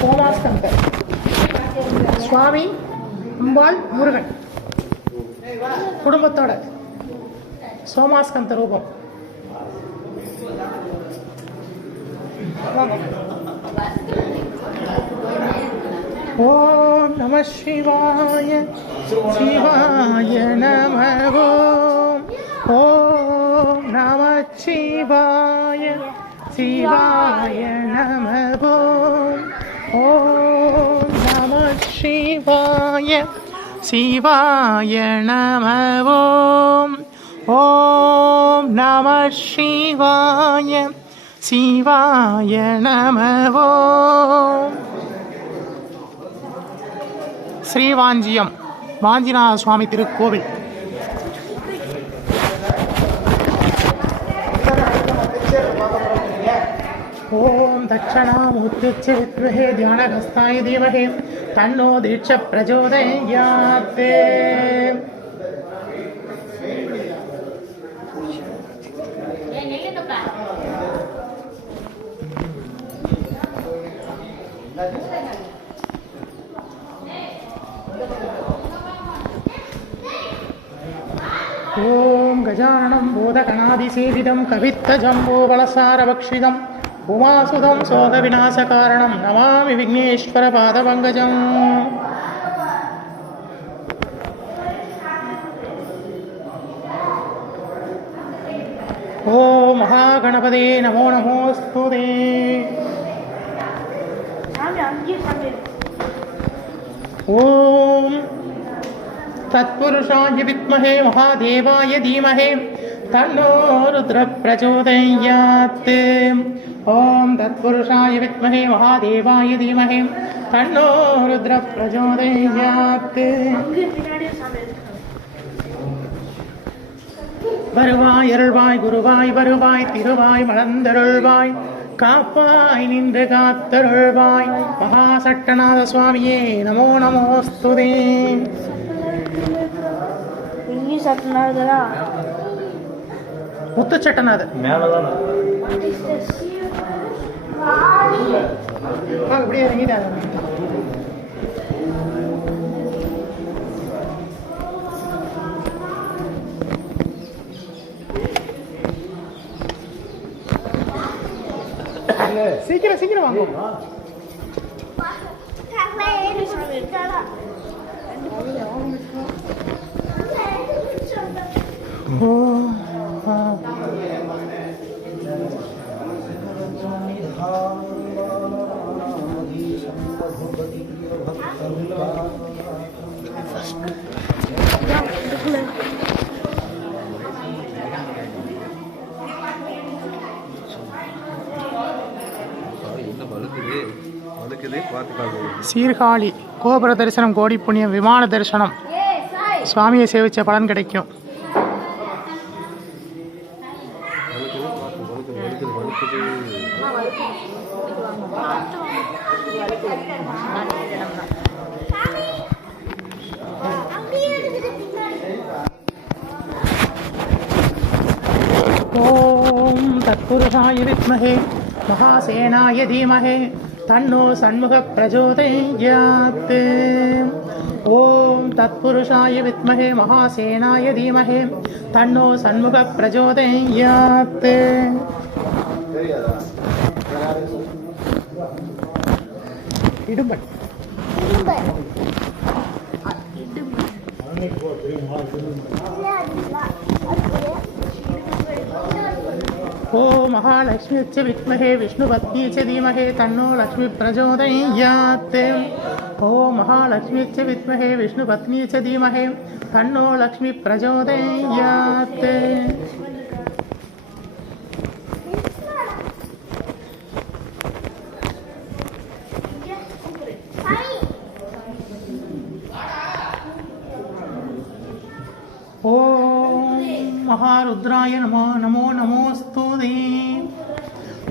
சோமாஸ்கந்தர் சுவாமி, அம்பாள், முருகன் குடும்பத்தோட சோமாஸ்கந்த ரூபம். ஓம் நம சிவாய, சிவாய நம. ஓம் நம சிவாய, சிவாய நம. ஓம் நம சிவாய, சிவாய நம. ஓம் நம சிவாய, சிவாய நம. ஸ்ரீவாஞ்சியம் வாஞ்சிநாத சுவாமி திருக்கோவில். ஓம் தட்சணாமூர்த்திச்ச வித்மஹே தியானகஸ்தாய தீமஹி தன்னோ தீட்ச பிரச்சோதயாத். ஓம் கஜானனம் பூதகணாதிசேவிதம் கவித்தஜம்பூபலசாரபக்ஷிதம் உமாசுதம் சோக விநாசகாரணம் நமாமி விக்னேஸ்வர பாதபங்கஜம். ஓம் மகாகணபதே நமோ நமோஸ்துதே. ஓம் தத்புருஷாய வித்மஹே மகாதேவாய தீமஹே தன்னோ ருத்ர பிரச்சோதயாத். ஓம் தத்புருஷாய வித்மஹே மகாதேவாய தீமஹே தன்னோ ருத்ர பிரச்சோதயாத். வருவாய் அருள்வாய் குருவாய் வருவாய் திருவாய் மலர்ந்தருள்வாய் காப்பாய் நின்று காத்தருள்வாய் மகாசட்டநாத சுவாமியே நமோ நமோஸ்துதே. முத்துச்சட்டநாதர் அப்படியே இறங்கிட்டாங்க. சீக்கிரம் சீக்கிரம் வாங்க. சீர்காழி கோபுர தரிசனம், கோடி புண்ணியம், விமான தரிசனம், சுவாமியை சேவிச்ச பலன் கிடைக்கும். ஓம் தத்புருஷாய வித்மஹே மகாசேனாய தீமஹே தன்னோ சண்முக பிரச்சோதயாத். ஓம் தத்புருஷாய வித்மஹே மகாசேனாய தீமஹே தன்னோ சண்முக பிரச்சோதயாத். இடும்பன் ஓம் மகாலட்சுமி च विद्महे विष्णुपत्नी च धीमहि तन्नो लक्ष्मी प्रचोदयात्. ओम महालक्ष्मी च विद्महे विष्णुपत्नी च धीमहि तन्नो लक्ष्मी प्रचोदयात्. ओम महारुद्राय नमो नमोस्तुते.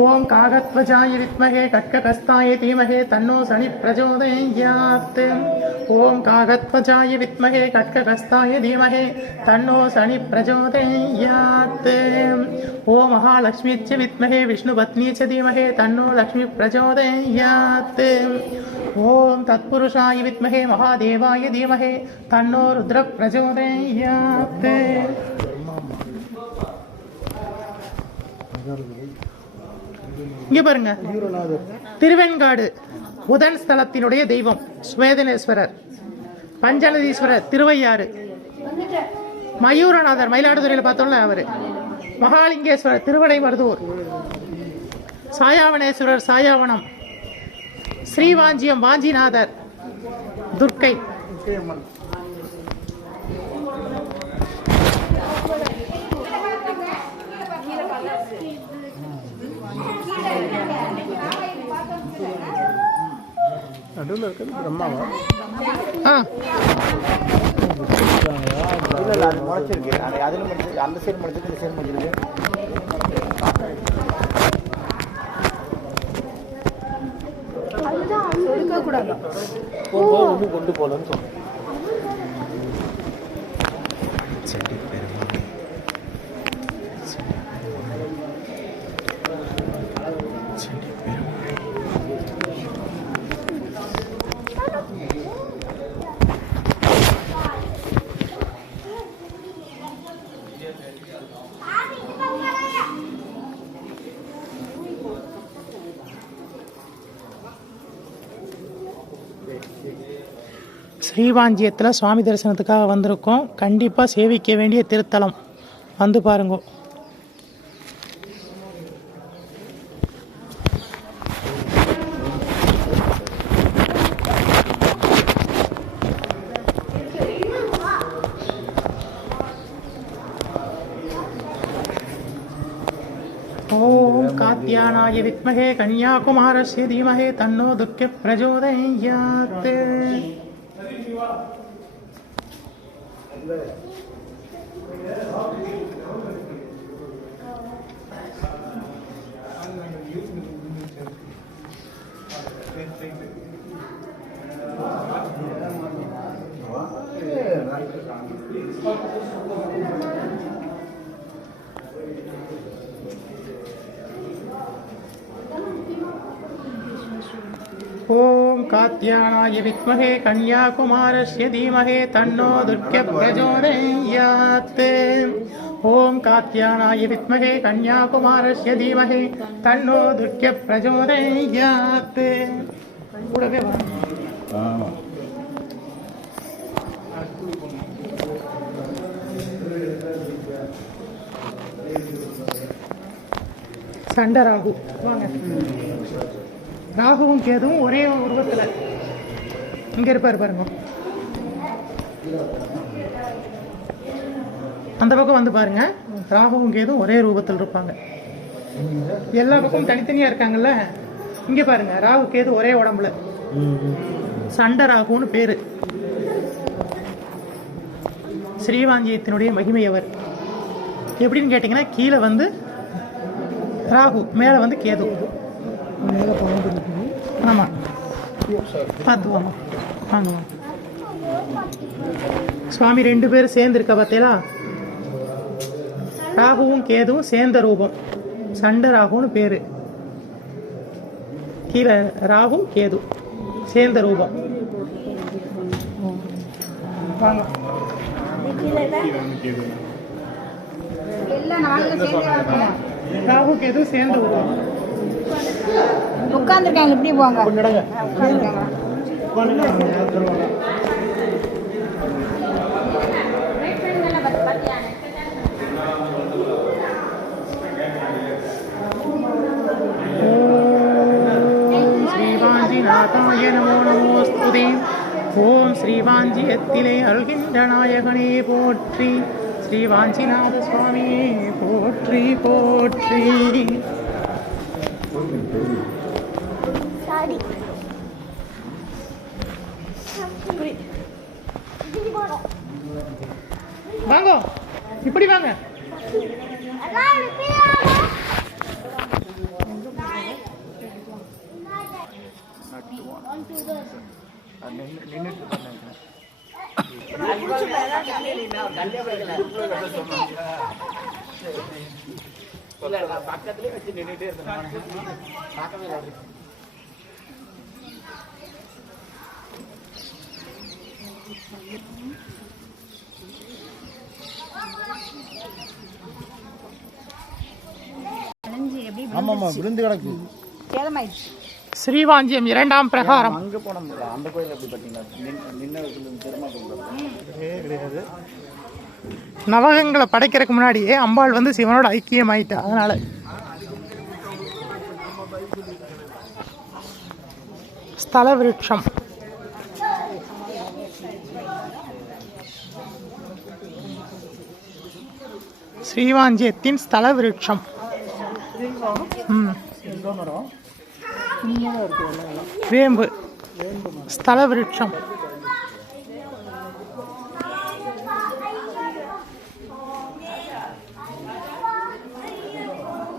ஓம் காகத்வஜாய வித்மஹே கட்ககஸ்தாய தீமஹே தன்னோ சனி பிரச்சோதயாத். ஓம் காகத்வஜாய வித்மஹே கட்ககஸ்தாய தீமஹே தன்னோ சனி பிரச்சோதயாத். ஓம் மகாலட்சுமிச்ச வித்மஹே விஷ்ணுபத்னிச்ச தீமஹே தன்னோ லக்ஷ்மி பிரச்சோதயாத். ஓம் தத்புருஷாய வித்மஹே மகாதேவாய தீமஹே தன்னோ ருத்ர பிரச்சோதயாத். இங்க பாருங்க, திருவெண்காடு புதன் ஸ்தலத்தினுடைய தெய்வம் ஸ்வேதனேஸ்வரர், பஞ்சநதீஸ்வரர் திருவையாறு, மயூரநாதர் மயிலாடுதுறையில் பார்த்தோம்ல அவரு, மகாலிங்கேஸ்வரர் திருவடைமருதூர், சாயாவனேஸ்வரர் சாயாவனம், ஸ்ரீவாஞ்சியம் வாஞ்சிநாதர் துர்க்கை, நடுவில் இருக்கிறது பிரம்மாவா? இல்லை அது முளைச்சிருக்கு. அதில் முடிச்சிருக்கு, அந்த சைடு முடிச்சிருக்கு, இந்த சைடு முடிச்சிருக்கு. ஒன்றும் கொண்டு போகலன்னு சொன்னேன். ஸ்ரீவாஞ்சியத்தில் சுவாமி தரிசனத்துக்காக வந்திருக்கோம். கண்டிப்பாக சேவிக்க வேண்டிய திருத்தலம், வந்து பாருங்க. ஓம் காத்யானாய வித்மஹே கன்யாகுமாரஸ்ய தீமஹே தன்னோ துர்க்கை பிரச்சோதயாத். ஓம் காத்யானாய வித்மஹே கன்யாகுமாரஸ்ய தீமஹே தன்னோ துர்க்கை பிரச்சோதயாத். ஓம் காத்யானாய வித்மஹே கன்யாகுமாரஸ்ய தீமஹே தன்னோ துர்க்கை பிரச்சோதயாத். கூடவே வா. சண்டை ராகு வாங்க. ராகுவும் கேதுவும் ஒரே உருவத்தில் இங்க இருப்பாரு பாருங்க. அந்த பக்கம் வந்து பாருங்க, ராகுவும் கேதுவும் ஒரே ரூபத்தில் இருப்பாங்க. எல்லா பக்கமும் தனித்தனியா இருக்காங்கல்ல, இங்க பாருங்க ராகு கேது ஒரே உடம்புல. சண்டை ராகுன்னு பேரு. ஸ்ரீவாஞ்சியத்தினுடைய மகிமையவர் எப்படின்னு கேட்டீங்கன்னா, கீழே வந்து ராகு, மேலே வந்து கேது. ஆமாம், பார்த்து வாங்க வாங்க வாங்க. சுவாமி ரெண்டு பேரும் சேர்ந்து இருக்க பார்த்தீங்களா? ராகுவும் கேதுவும் சேர்ந்த ரூபம், சண்டை ராகுன்னு பேரு. கீழே ராகு கேது சேர்ந்த ரூபம். வாங்க. ராகு கேது சேர்ந்த ரூபம். உட்காந்துருக்காங்க, இப்படி போங்க. ஸ்ரீவாஞ்சிநாதாய நமோ நமோஸ்துதே. ஓம் ஸ்ரீவாஞ்சியத்திலே அருள்கின்ற நாயகனே போற்றி. ஸ்ரீவாஞ்சிநாத சுவாமியே போற்றி போற்றி. வாங்க, இப்படி வாங்க. நின்றுட்டு பண்ணேன். பக்கத்துலேயே வச்சு நின்றுட்டே இருந்தேன். பார்க்கவே இல்லை. ஆமாம்மா விழுந்து கிடக்கு. ஸ்ரீவாஞ்சியம் 2ஆம் பிரகாரம். அங்கே போனோம். அந்த கோயில் எப்படி பார்த்தீங்களா? நின்ன கிடையாது. நவகங்களை படைக்கிறதுக்கு முன்னாடியே அம்பாள் வந்து சிவனோட ஐக்கியமாயிட்டா. அதனால ஸ்தல விருட்சம். ஸ்ரீவாஞ்சியத்தின் ஸ்தல விருட்சம். வேம்பு ஸ்தல விருட்சம்.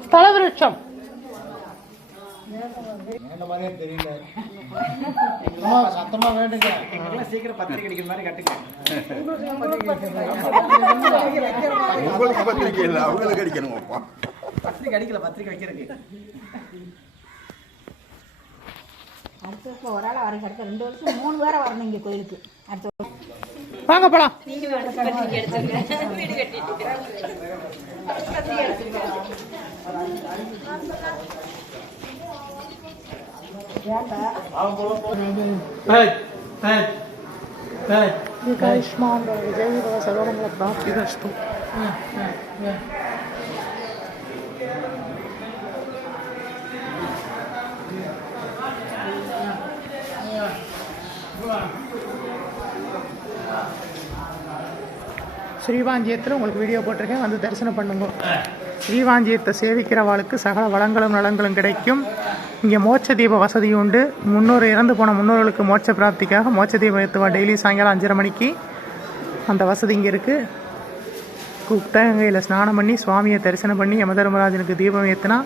ஸ்தல விருட்சம். சத்தமா வேண்டுங்க. சீக்கிரம் பத்திரிக்கை அடிக்கிற மாதிரி கட்டுங்க. உங்களுக்கு பத்திரிக்கை இல்லை, அவங்களுக்கு அடிக்கணும். பத்திரிக்கை அடிக்கல, பத்திரிக்கை வைக்கிறதுக்கு. அடுத்த ஒரு ஆள் வரைக்கும் அடுத்த 2 வருஷம் 3 பேரை வரணும் இங்கே கோயிலுக்கு. அடுத்த வாங்க போலாம். ஆயுஷ்மான் விஜய் சர்வமங்கள பிராப்திரஸ்து. ஸ்ரீவாஞ்சியத்தில் உங்களுக்கு வீடியோ போட்டிருக்கேன், வந்து தரிசனம் பண்ணுங்க. ஸ்ரீவாஞ்சியத்தை சேவிக்கிறவாளுக்கு சகல வளங்களும் நலங்களும் கிடைக்கும். இங்கே மோட்ச தீப வசதி உண்டு. இறந்து போன முன்னோர்களுக்கு மோட்ச பிராப்திக்காக மோட்ச தீபம் ஏற்றுவா. டெய்லி சாயங்காலம் 5:30 மணிக்கு அந்த வசதி இங்கே இருக்குது. குப்தங்கையில் ஸ்நானம் பண்ணி சுவாமியை தரிசனம் பண்ணி யமதர்மராஜனுக்கு தீபம் ஏற்றினா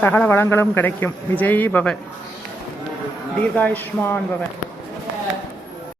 சகல வளங்களும் கிடைக்கும். விஜய் பவ, தீர்காயுஷ்மான் பவ.